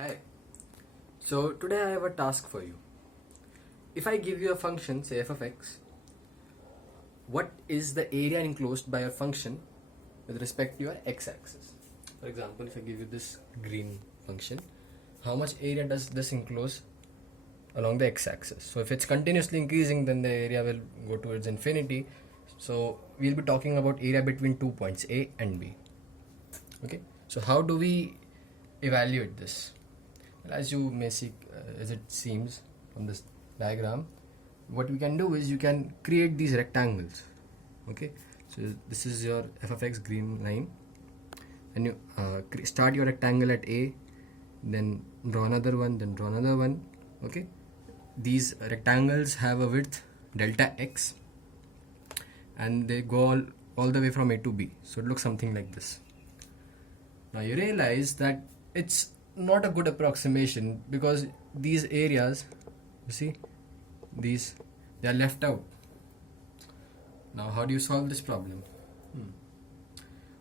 Hi. So today I have a task for you. If I give you a function, say f of x, what is the area enclosed by your function with respect to your x-axis? For example, if I give you this green function, how much area does this enclose along the x-axis? So if it's continuously increasing, then the area will go towards infinity. So we'll be talking about area between 2 points A and B. Okay. So how do we evaluate this? As you may see, as it seems from this diagram, what we can do is you can create these rectangles. Okay, so this is your f of x green line, and you start your rectangle at A, then draw another one, then draw another one. Okay, these rectangles have a width delta x, and they go all the way from A to B. So it looks something like this. Now you realize that it's not a good approximation because these areas, you see, these, they are left out. Now how do you solve this problem?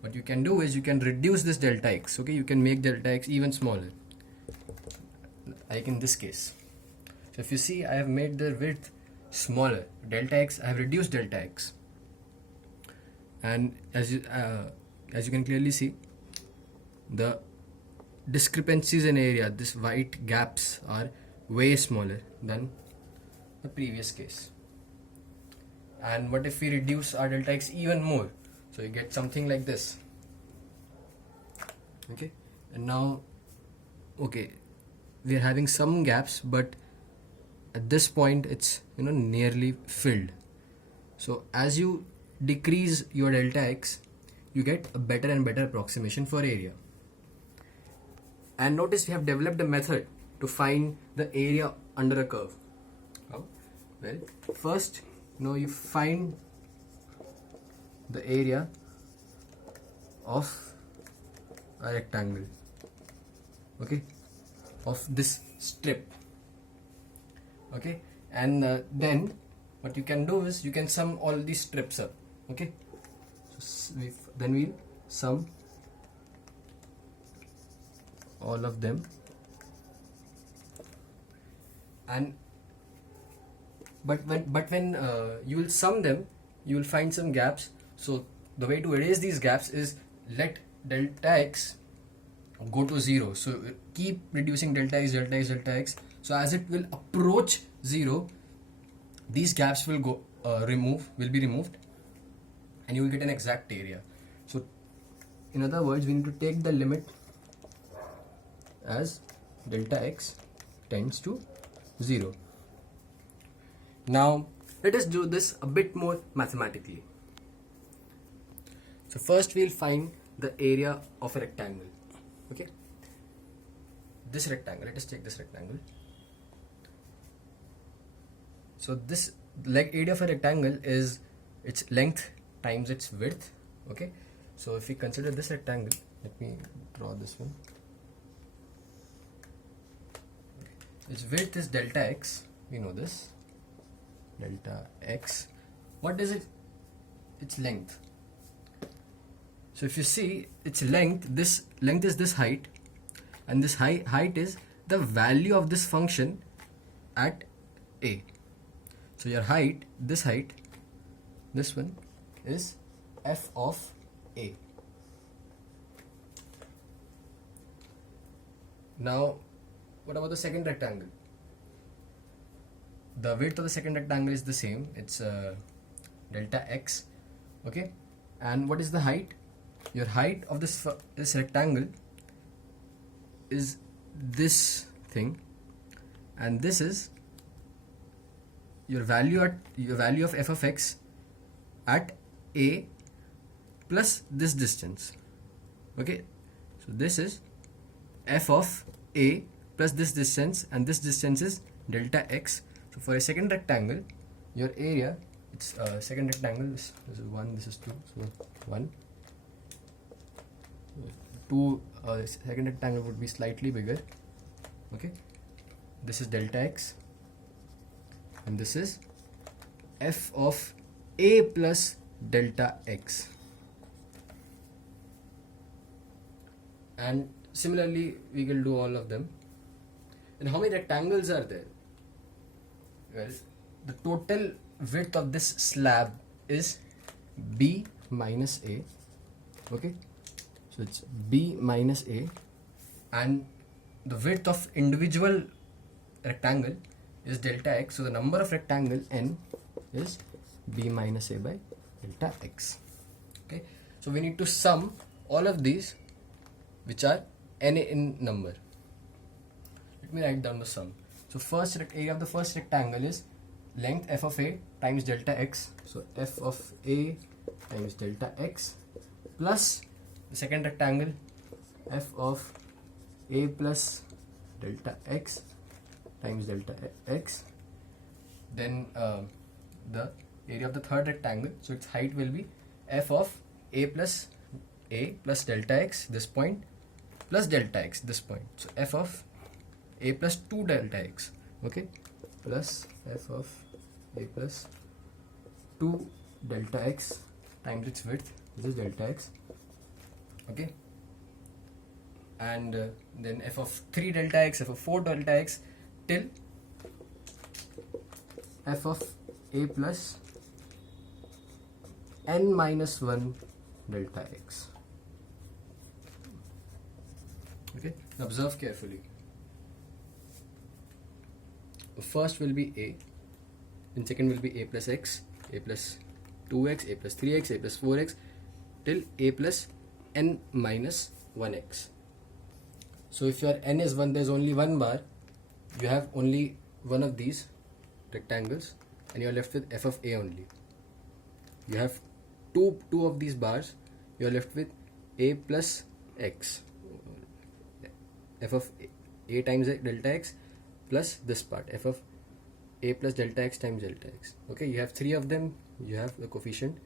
What you can do is you can reduce this delta x. Okay, you can make delta x even smaller, like in this case. So if you see, I have made the width smaller, delta x, I have reduced delta x, and as you can clearly see, the discrepancies in area, this white gaps, are way smaller than the previous case. And what if we reduce our delta x even more? So you get something like this. Okay, and now, okay, we are having some gaps, but at this point it's nearly filled. So as you decrease your delta x, you get a better and better approximation for area. And notice we have developed a method to find the area under a curve. How? Well, first, you find the area of a rectangle, okay, of this strip, okay, and then what you can do is you can sum all these strips up, okay. So then we'll sum all of them, and but when you will sum them, you will find some gaps. So the way to erase these gaps is let delta x go to 0. So keep reducing delta x. So as it will approach 0, these gaps will be removed, and you will get an exact area. So in other words, we need to take the limit as delta x tends to 0. Now let us do this a bit more mathematically. So first we'll find the area of a rectangle. Okay, this rectangle, let us take this rectangle. So this area of a rectangle is its length times its width. Okay, so if we consider this rectangle, let me draw this one. Its width is delta x, we know this, delta x. What is it? Its length. So if you see its length, this length is this height, and this height is the value of this function at A. So your height, this one is f of A. Now what about the second rectangle? The width of the second rectangle is the same, it's delta x, okay, and what is the height? Your height of this rectangle is this thing, and this is your value of f of x at A plus this distance. Okay, so this is f of A plus this distance, and this distance is delta x. So for a second rectangle, your area, it's second rectangle, this is 1, this is 2, so 1, 2, second rectangle would be slightly bigger. Okay, this is delta x, and this is f of A plus delta x. And similarly we will do all of them. then how many rectangles are there? Well, the total width of this slab is b minus a. Okay, so it's b minus a, and the width of individual rectangle is delta x. So the number of rectangle n is b minus a by delta x. Okay, so we need to sum all of these which are n in number. Let me write down the sum. So first area of the first rectangle is length f of a times delta x. So f of a times delta x plus the second rectangle f of a plus delta x times delta x. Then the area of the third rectangle, so its height will be f of a plus delta x this point plus delta x this point. So f of a plus 2 delta x, okay, plus f of a plus 2 delta x times its width, this is delta x, okay, and then f of 3 delta x, f of 4 delta x till f of a plus n minus 1 delta x. Okay, now observe carefully. First will be a, then second will be a plus x, a plus 2x, a plus 3x, a plus 4x till a plus n minus 1x. So if your n is 1, there is only one bar, you have only one of these rectangles and you are left with f of a only. You have two of these bars, you are left with a plus x, f of a times delta x plus this part, f of a plus delta x times delta x. Okay, you have 3 of them, you have the coefficient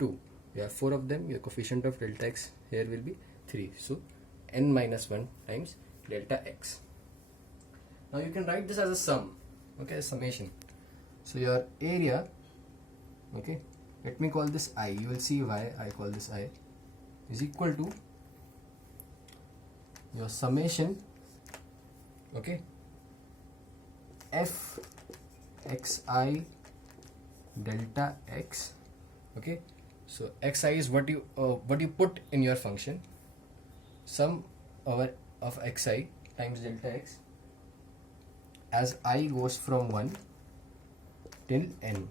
2. You have 4 of them, your coefficient of delta x here will be 3. So n minus 1 times delta x. Now you can write this as a sum, okay, a summation. So your area, okay, let me call this I, you will see why I call this I, is equal to your summation, okay, f xi delta x, okay. So xi is what you put in your function, sum over of xi times delta x as I goes from 1 till n.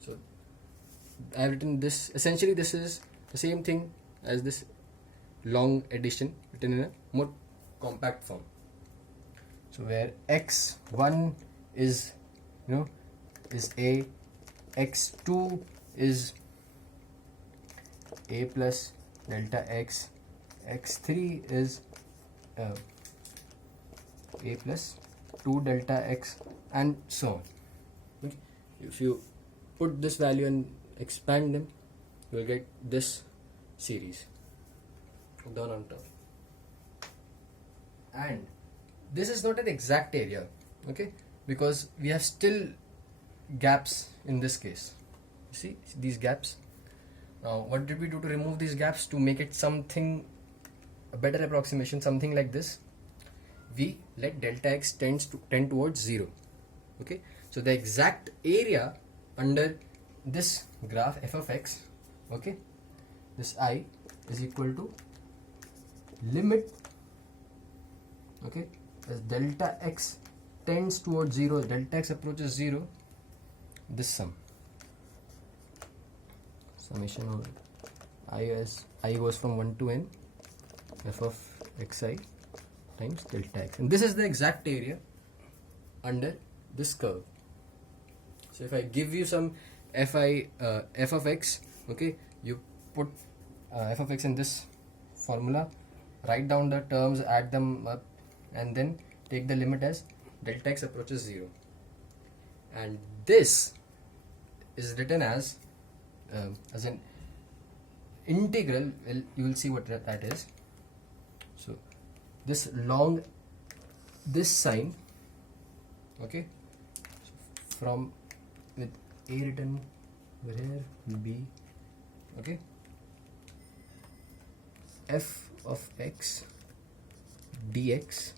So I have written this, essentially this is the same thing as this long addition written in a more compact form. So where x1 is, is a, x2 is a plus delta x, x3 is a plus 2 delta x, and so on. Okay. If you put this value and expand them, you will get this series down on top. And this is not an exact area, okay, because we have still gaps in this case. You see these gaps. Now what did we do to remove these gaps to make it something, a better approximation, something like this? We let delta x tend towards 0. Okay, so the exact area under this graph f of x, okay, this I is equal to limit, okay, as delta x tends towards 0, delta x approaches 0, this sum, summation of I as I goes from 1 to n, f of xi times delta x, and this is the exact area under this curve. So if I give you some f of x, okay, you put f of x in this formula, write down the terms, add them up, and then take the limit as delta x approaches 0, and this is written as an integral. Well, you will see what that is. So this long, this sign, okay, from with a written over here, b, okay, f of x dx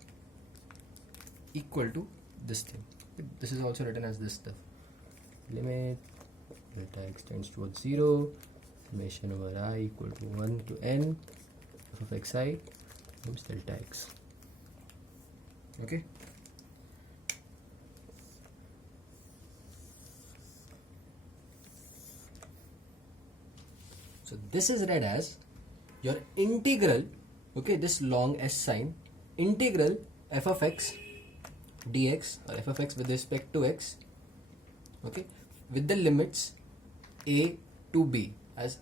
equal to this thing. This is also written as this stuff. Limit delta x tends towards 0, summation over I equal to 1 to n f of xi times delta x. Okay. So this is read as your integral, okay, this long s sign, integral f of x dx, or f of x with respect to x, okay, with the limits a to b, as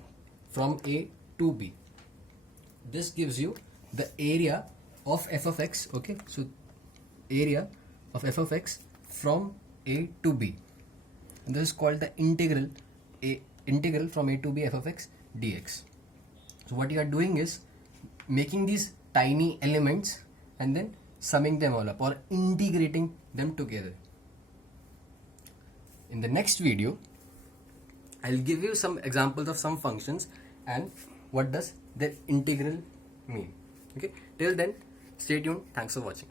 from a to b. This gives you the area of f of x, okay, so area of f of x from a to b, and this is called the integral from a to b f of x dx. So what you are doing is making these tiny elements and then summing them all up or integrating them together. In the next video, I'll give you some examples of some functions and what does their integral mean. Okay, till then, stay tuned. Thanks for watching.